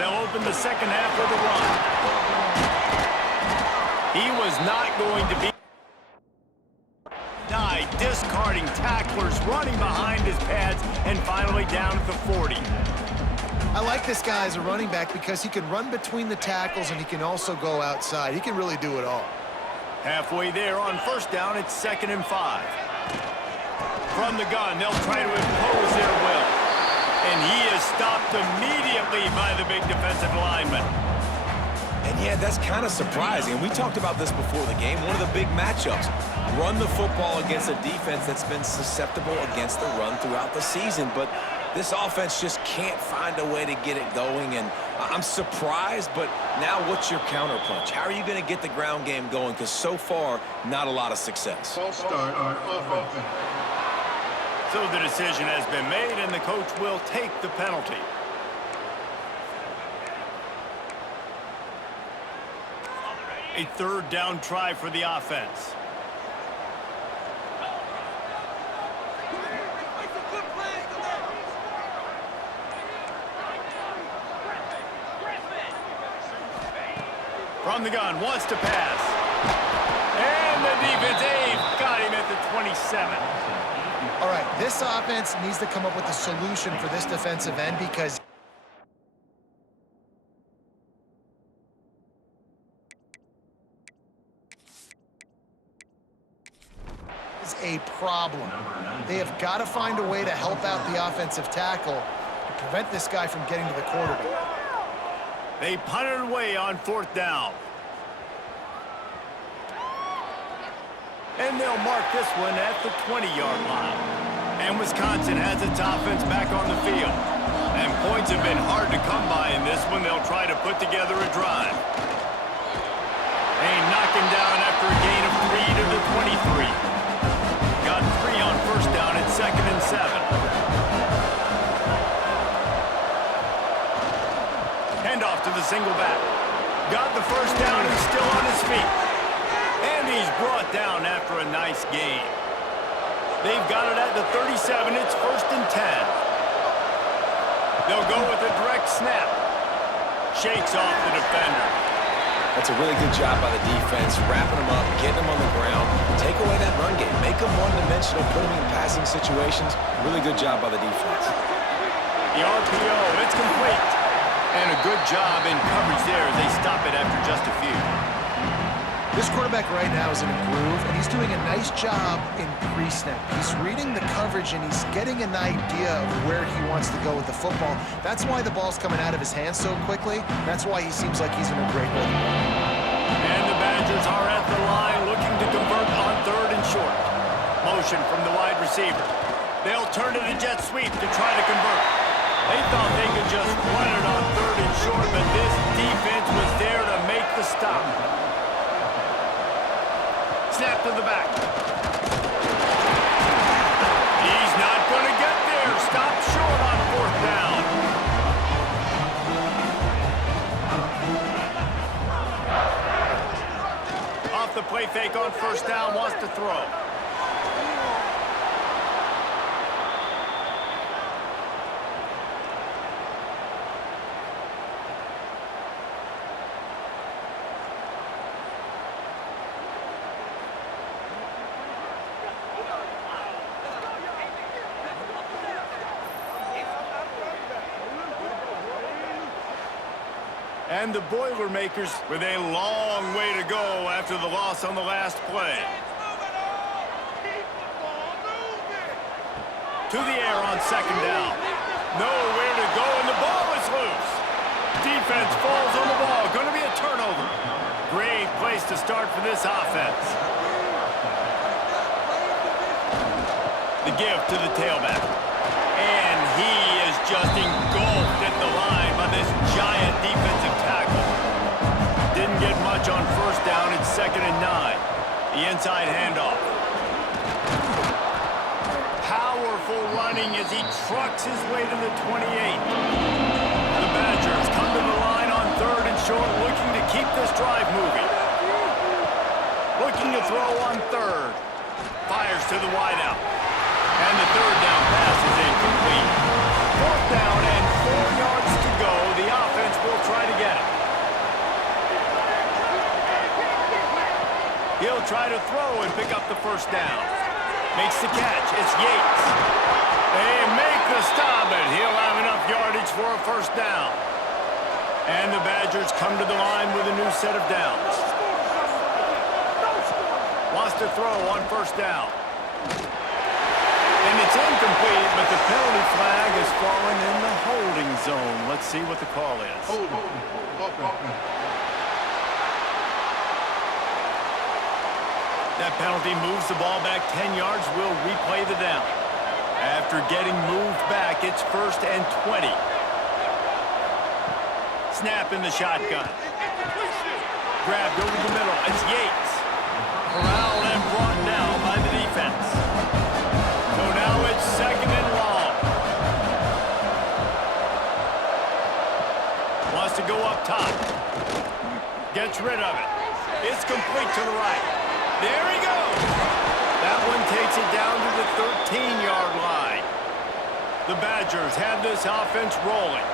They'll open the second half with a run. He was not going to be discarding tacklers, running behind his pads, and finally down at the 40. I like this guy as a running back because he can run between the tackles and he can also go outside. He can really do it all. Halfway there on first down, it's 2nd and 5. From the gun, they'll try to impose their will. And he is stopped immediately by the big defensive lineman. And yeah, that's kind of surprising. We talked about this before the game. One of the big matchups. Run the football against a defense that's been susceptible against the run throughout the season. But this offense just can't find a way to get it going. And I'm surprised, but now what's your counterpunch? How are you going to get the ground game going? Because so far, not a lot of success. False start on offense. So the decision has been made, and the coach will take the penalty. A 3rd down try for the offense. From the gun, wants to pass. And the defense got him at the 27. All right, this offense needs to come up with a solution for this defensive end because it's a problem. They have got to find a way to help out the offensive tackle to prevent this guy from getting to the quarterback. They punted away on 4th down. And they'll mark this one at the 20-yard line. And Wisconsin has its offense back on the field. And points have been hard to come by in this one. They'll try to put together a drive. They knock him down after a gain of 3 to the 23. Got 3 on first down at 2nd and 7. Handoff to the single back. Got the first down and still on his feet. And he's brought down after a nice gain. They've got it at the 37. It's 1st and 10. They'll go with a direct snap. Shakes off the defender. That's a really good job by the defense, wrapping them up, getting them on the ground, take away that run game, make them one-dimensional, put them in passing situations. Really good job by the defense. The RPO, it's complete. And a good job in coverage there as they stop it after just a few. This quarterback right now is in a groove, and he's doing a nice job in pre-snap. He's reading the coverage, and he's getting an idea of where he wants to go with the football. That's why the ball's coming out of his hands so quickly. That's why he seems like he's in a great rhythm. And the Badgers are at the line looking to convert on 3rd and short. Motion from the wide receiver. They'll turn to the jet sweep to try to convert. They thought they could just run it on 3rd and short, but this defense was there to make the stop. Snap to the back. He's not going to get there. Stop short on 4th down. Off the play fake on 1st down, wants to throw. And the Boilermakers with a long way to go after the loss on the last play. To the air on 2nd down. Nowhere to go, and the ball is loose. Defense falls on the ball. Going to be a turnover. Great place to start for this offense. The give to the tailback. And he is just engulfed at the line by this giant defensive tackle. Didn't get much on 1st down. It's 2nd and 9. The inside handoff. Powerful running as he trucks his way to the 28. The Badgers come to the line on 3rd and short, looking to keep this drive moving. Looking to throw on 3rd. Fires to the wideout. And the 3rd down pass is incomplete. 4th down and 4 yards to go. The offense will try to throw and pick up the first down. Makes the catch. It's Yates. They make the stop, and he'll have enough yardage for a first down. And the Badgers come to the line with a new set of downs. Wants to throw on first down. And it's incomplete, but the penalty flag has fallen in the holding zone. Let's see what the call is. That penalty moves the ball back 10 yards. We'll replay the down. After getting moved back, it's 1st and 20. Snap in the shotgun. Grabbed over the middle. It's Yates. Corralled and brought down by the defense. So now it's 2nd and long. Wants to go up top. Gets rid of it. It's complete to the right. There he goes. That one takes it down to the 13-yard line. The Badgers have this offense rolling.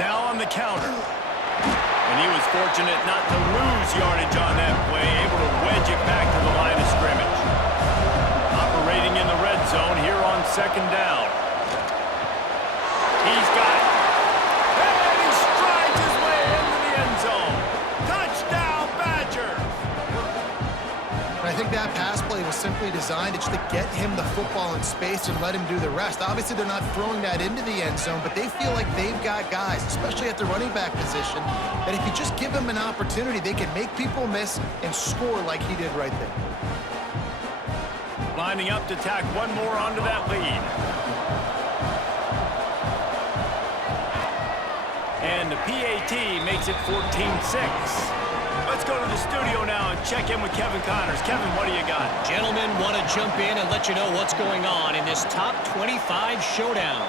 Now on the counter. And he was fortunate not to lose yardage on that play, able to wedge it back to the line of scrimmage. Operating in the red zone here on 2nd down. He's got it. And he strides his way into the end zone. Touchdown, Badgers! I think that pass play was simply designed just to get him the football in space and let him do the rest. Obviously, they're not throwing that into the end zone, but they feel like they've got guys, especially at the running back position, that if you just give them an opportunity, they can make people miss and score like he did right there. Lining up to tack one more onto that lead. And the PAT makes it 14-6. Let's go to the studio now and check in with Kevin Connors. Kevin, what do you got? Gentlemen, want to jump in and let you know what's going on in this top 25 showdown.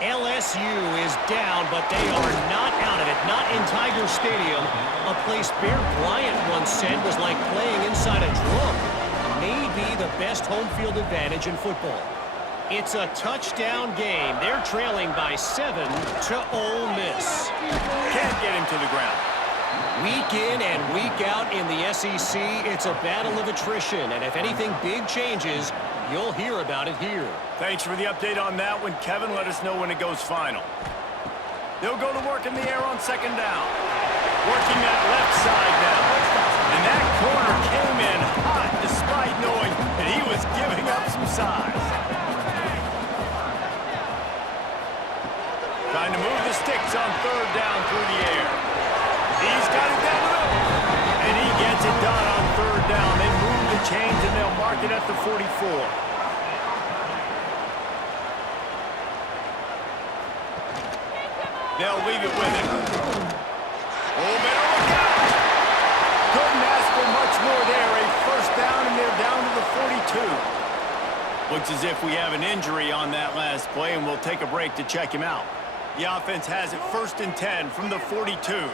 LSU is down, but they are not out of it. Not in Tiger Stadium, a place Bear Bryant once said was like playing inside a drum. Maybe the best home field advantage in football. It's a touchdown game. They're trailing by 7 to Ole Miss. Can't get him to the ground. Week in and week out in the SEC, it's a battle of attrition, and if anything big changes, you'll hear about it here. Thanks for the update on that one, Kevin. Let us know when it goes final. They'll go to work in the air on 2nd down. Working that left side now. And that corner came in hot despite knowing that he was giving up some size. Trying to move the sticks on 3rd down through the air. He's got it down the middle. And he gets it done on 3rd down. They move the chains and they'll mark it at the 44. They'll leave it with him. Oh, better look out. Couldn't ask for much more there. A 1st down and they're down to the 42. Looks as if we have an injury on that last play and we'll take a break to check him out. The offense has it 1st and 10 from the 42.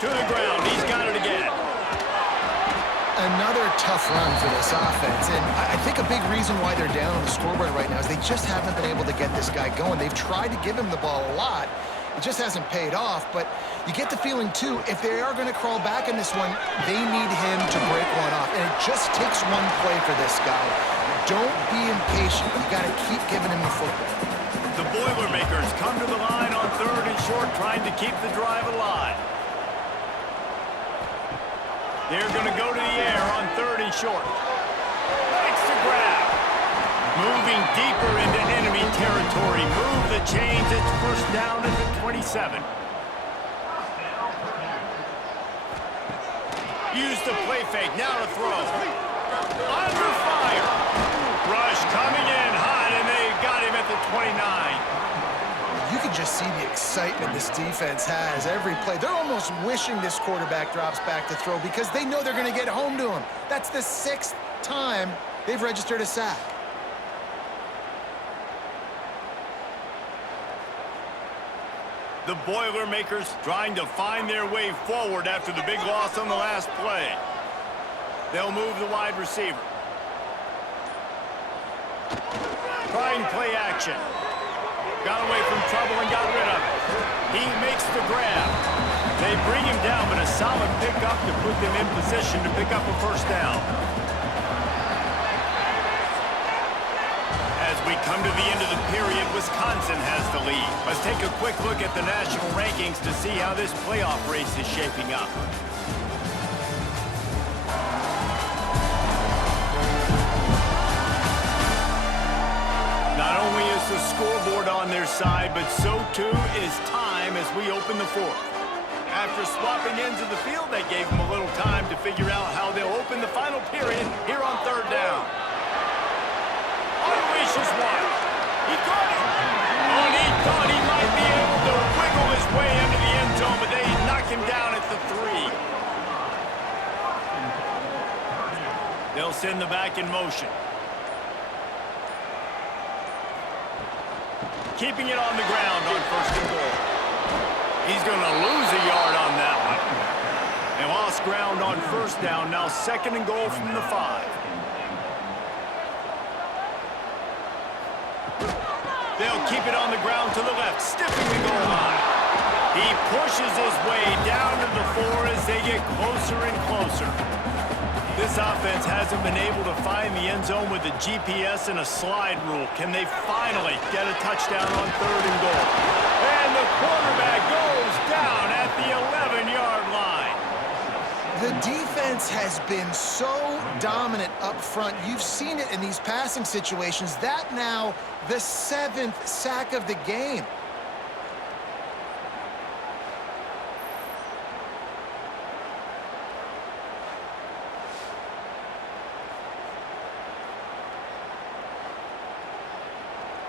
To the ground. He's got it again. Another tough run for this offense, and I think a big reason why they're down on the scoreboard right now is they just haven't been able to get this guy going. They've tried to give him the ball a lot. It just hasn't paid off, but you get the feeling, too, if they are going to crawl back in this one, they need him to break one off, and it just takes one play for this guy. Don't be impatient. You got to keep giving him the football. The Boilermakers come to the line on 3rd and short, trying to keep the drive alive. They're going to go to the air on 3rd and short. Makes the grab. Moving deeper into enemy territory. Move the chains. It's 1st down at the 27. Use the play fake. Now to throw. Under fire. Rush coming in hot, and they got him at the 29. You can just see the excitement this defense has every play. They're almost wishing this quarterback drops back to throw because they know they're going to get home to him. That's the 6th time they've registered a sack. The Boilermakers trying to find their way forward after the big loss on the last play. They'll move the wide receiver. Trying play action. Got away from trouble and got rid of it. He makes the grab. They bring him down, but a solid pickup to put them in position to pick up a first down. As we come to the end of the period, Wisconsin has the lead. Let's take a quick look at the national rankings to see how this playoff race is shaping up. Not only is the scoreboard on their side, but so too is time as we open the fourth. After swapping ends of the field, they gave them a little time to figure out how they'll open the final period here on third down. Unleashes one. He got it. Oh, and he thought he might be able to wiggle his way into the end zone, but they knock him down at the 3. They'll send the back in motion. Keeping it on the ground on first and goal. He's going to lose a yard on that one. They lost ground on first down. Now second and goal from the 5. They'll keep it on the ground to the left, stiffing the goal line. He pushes his way down to the 4 as they get closer and closer. This offense hasn't been able to find the end zone with a GPS and a slide rule. Can they finally get a touchdown on third and goal? And the quarterback goes down at the 11-yard line. The defense has been so dominant up front. You've seen it in these passing situations. That now the 7th sack of the game.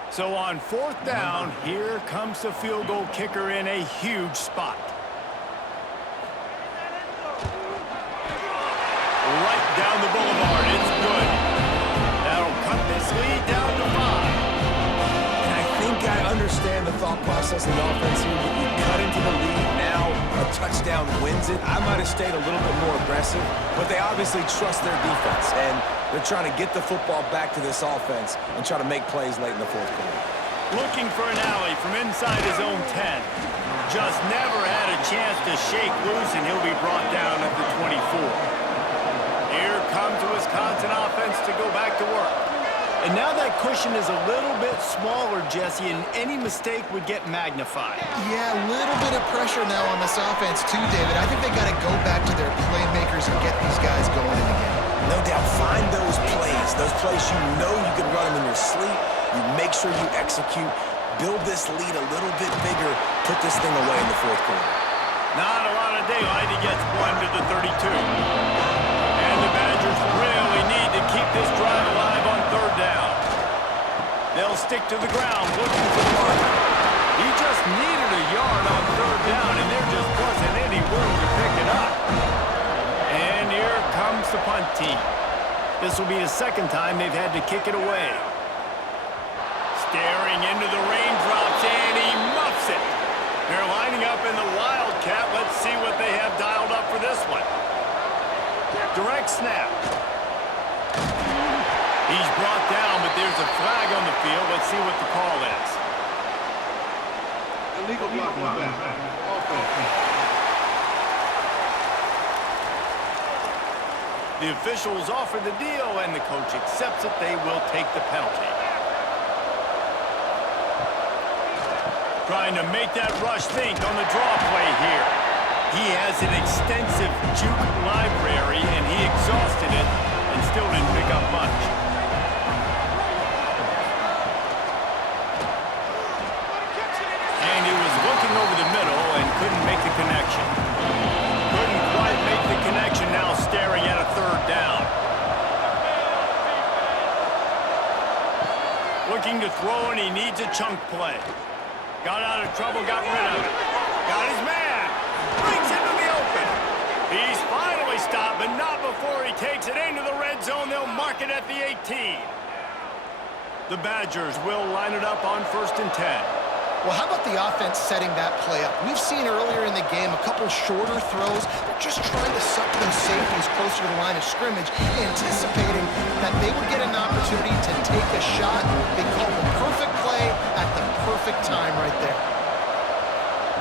So on fourth down, here comes the field goal kicker in a huge spot. Right down the boulevard, it's good. That'll cut this lead down to 5. And I think I understand the thought process of the offense here. You cut into the lead, now a touchdown wins it. I might have stayed a little bit more aggressive, but they obviously trust their defense, and they're trying to get the football back to this offense and try to make plays late in the fourth quarter. Looking for an alley from inside his own 10. Just never had a chance to shake loose, and he'll be brought down at the 24. Here comes the Wisconsin offense to go back to work. And now that cushion is a little bit smaller, Jesse, and any mistake would get magnified. Yeah, a little bit of pressure now on this offense too, David. I think they got to go back to their playmakers and get these guys going in the game. No doubt, find those plays you know you can run them in your sleep. You make sure you execute, build this lead a little bit bigger, put this thing away in the fourth quarter. Not a lot of daylight. He gets one to the 32. And the Badgers really need to keep this drive alive on third down. They'll stick to the ground looking for the mark. He just needed a yard on third down, and there just wasn't any room to pick it up. And here comes the punt team. This will be the second time they've had to kick it away. Staring into the raindrops, and he muffs it. They're lining up in the Wildcat. Let's see what they have dialed up for this one. Direct snap. He's brought down, but there's a flag on the field. Let's see what the call is. Illegal block was back. Offense. The officials offer the deal, and the coach accepts it. They will take the penalty. Trying to make that rush think on the draw play here. He has an extensive juke library, and he exhausted it and still didn't pick up much. And he was looking over the middle and couldn't make the connection. Couldn't quite make the connection, now staring at a third down. Looking to throw, and he needs a chunk play. Got out of trouble, got rid of it. Got his man. Brings him to the open. He's finally stopped, but not before he takes it into the red zone. They'll mark it at the 18. The Badgers will line it up on 1st and 10. Well, how about the offense setting that play up? We've seen earlier in the game a couple shorter throws. They're just trying to suck those safeties closer to the line of scrimmage, anticipating that they would get an opportunity to take a shot. They called the perfect play at the perfect time right there.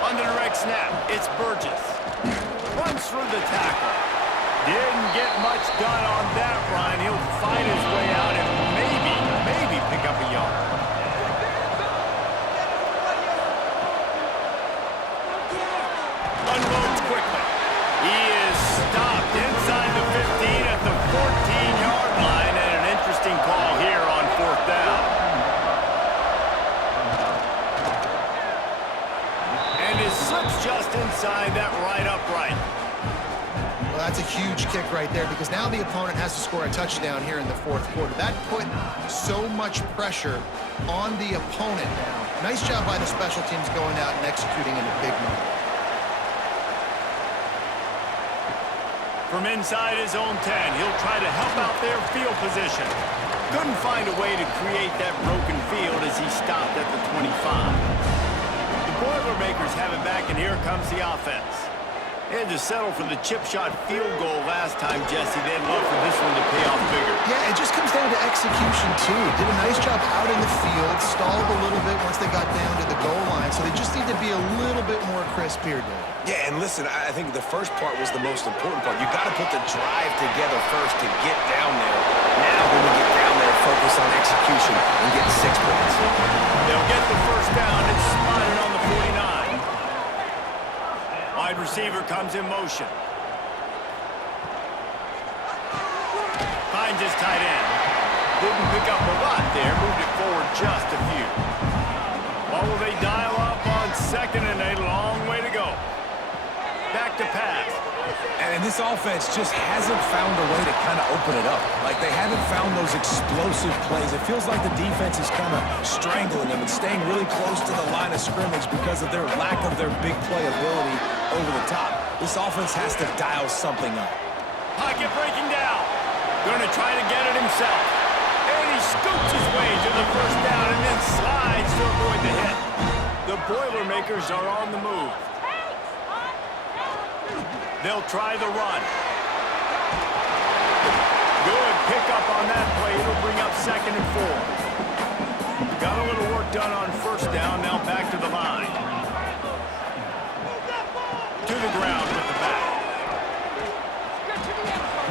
On the direct snap, it's Burgess. Runs through the tackle. Didn't get much done on that run. He'll fight his way out and maybe pick up a yard. Unloads quickly. He is stopped inside the 15 at the 14-yard line, and an interesting call here on 4th down. And his slip's just inside that right upright. Well, that's a huge kick right there because now the opponent has to score a touchdown here in the 4th quarter. That put so much pressure on the opponent now. Nice job by the special teams going out and executing in a big moment. From inside his own 10, he'll try to help out their field position. Couldn't find a way to create that broken field as he stopped at the 25. The Boilermakers have it back, and here comes the offense. They had to settle for the chip shot field goal last time, Jesse. They'd love for this one to pay off bigger. Yeah, it just comes down to execution, too. Did a nice job out in the field, stalled a little bit once they got down to the goal line, so they just need to be a little bit more crisp here, Dave. Yeah, and listen, I think the first part was the most important part. You got to put the drive together first to get down there. Now, when we get down there, focus on execution and get 6 points. They'll get the first down. It's spotted on the 49. Wide receiver comes in motion. Finds his tight end. Didn't pick up a lot there. Moved it forward just a few. What will they dial up on 2nd and a long way to go? Back to pass. And this offense just hasn't found a way to kind of open it up. Like, they haven't found those explosive plays. It feels like the defense is kind of strangling them and staying really close to the line of scrimmage because of their lack of their big play ability over the top. This offense has to dial something up. Pocket breaking down. Gonna try to get it himself. And he scoops his way to the first down and then slides to avoid the hit. The Boilermakers are on the move. They'll try the run. Good pickup on that play. It'll bring up 2nd and 4. Got a little work done on 1st down. Now back to the line. To the ground with the back.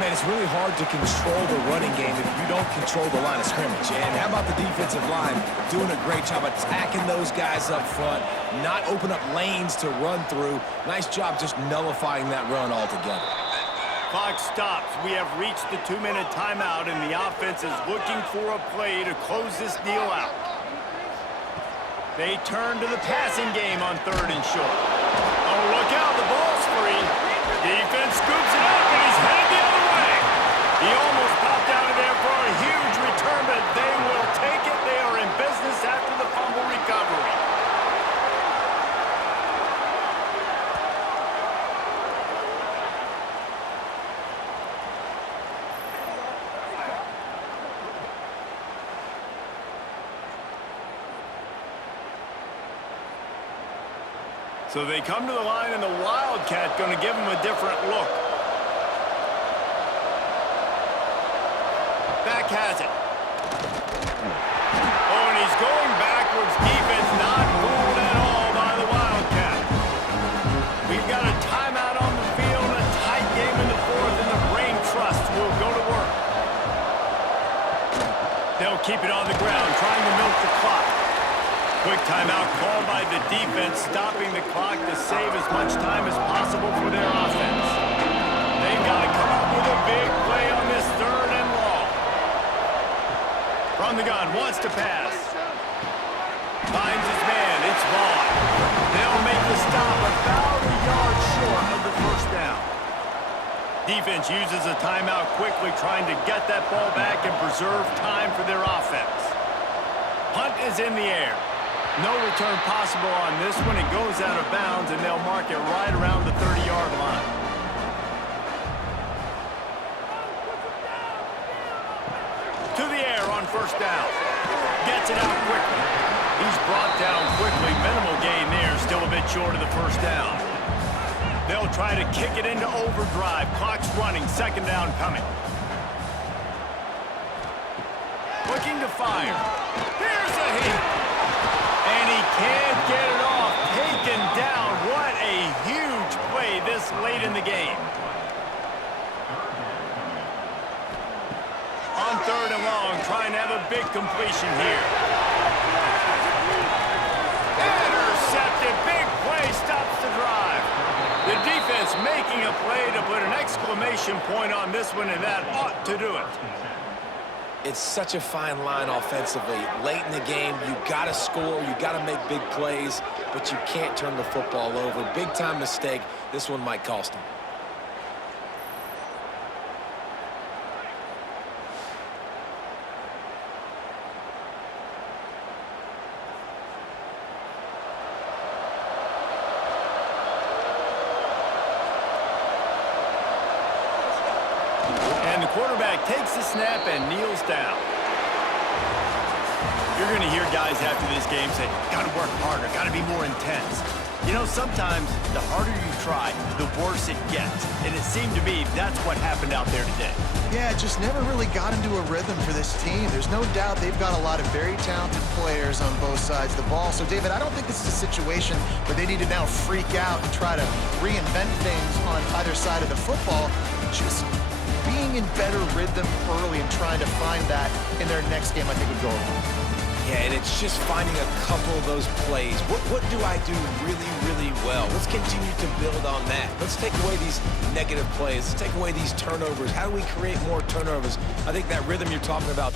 Man, it's really hard to control the running game if you don't control the line of scrimmage. And how about the defensive line doing a great job attacking those guys up front, not open up lanes to run through. Nice job just nullifying that run altogether. Clock stops. We have reached the 2-minute timeout, and the offense is looking for a play to close this deal out. They turn to the passing game on 3rd and short. Oh, look out. The ball's free. Defense scoops it up, and he's headed the other way. He almost popped out of there for a huge return, but they will take it. They are in business after the fumble recovery. So they come to the line, and the Wildcat going to give them a different look. Back has it. Oh, and he's going backwards. Defense not fooled at all by the Wildcat. We've got a timeout on the field, a tight game in the 4th, and the Brain Trust will go to work. They'll keep it on the ground, trying to milk the clock. Quick timeout called by the defense, stopping the clock to save as much time as possible for their offense. They've got to come up with a big play on this 3rd and long. From the gun, wants to pass. Finds his man, it's Vaughn. They'll make the stop about a yard short of the first down. Defense uses a timeout quickly, trying to get that ball back and preserve time for their offense. Punt is in the air. No return possible on this one. It goes out of bounds, and they'll mark it right around the 30-yard line. To the air on 1st down. Gets it out quickly. He's brought down quickly. Minimal gain there. Still a bit short of the first down. They'll try to kick it into overdrive. Clock's running. 2nd down coming. Looking to fire. Here's a hit. And he can't get it off. Taken down the game. On 3rd and long, trying to have a big completion here. Intercepted. Big play stops the drive. The defense making a play to put an exclamation point on this one, and that ought to do it. It's such a fine line offensively. Late in the game, you got to score, you got to make big plays, but you can't turn the football over. Big-time mistake. This one might cost him. And the quarterback takes the snap and kneels down. You're going to hear guys after this game say, got to work harder, got to be more intense. You know, sometimes the harder you try, the worse it gets. And it seemed to me that's what happened out there today. Yeah, it just never really got into a rhythm for this team. There's no doubt they've got a lot of very talented players on both sides of the ball. So, David, I don't think this is a situation where they need to now freak out and try to reinvent things on either side of the football. Just being in better rhythm early and trying to find that in their next game, I think, would go along. Yeah, and it's just finding a couple of those plays. What do I do really, really well? Let's continue to build on that. Let's take away these negative plays. Let's take away these turnovers. How do we create more turnovers? I think that rhythm you're talking about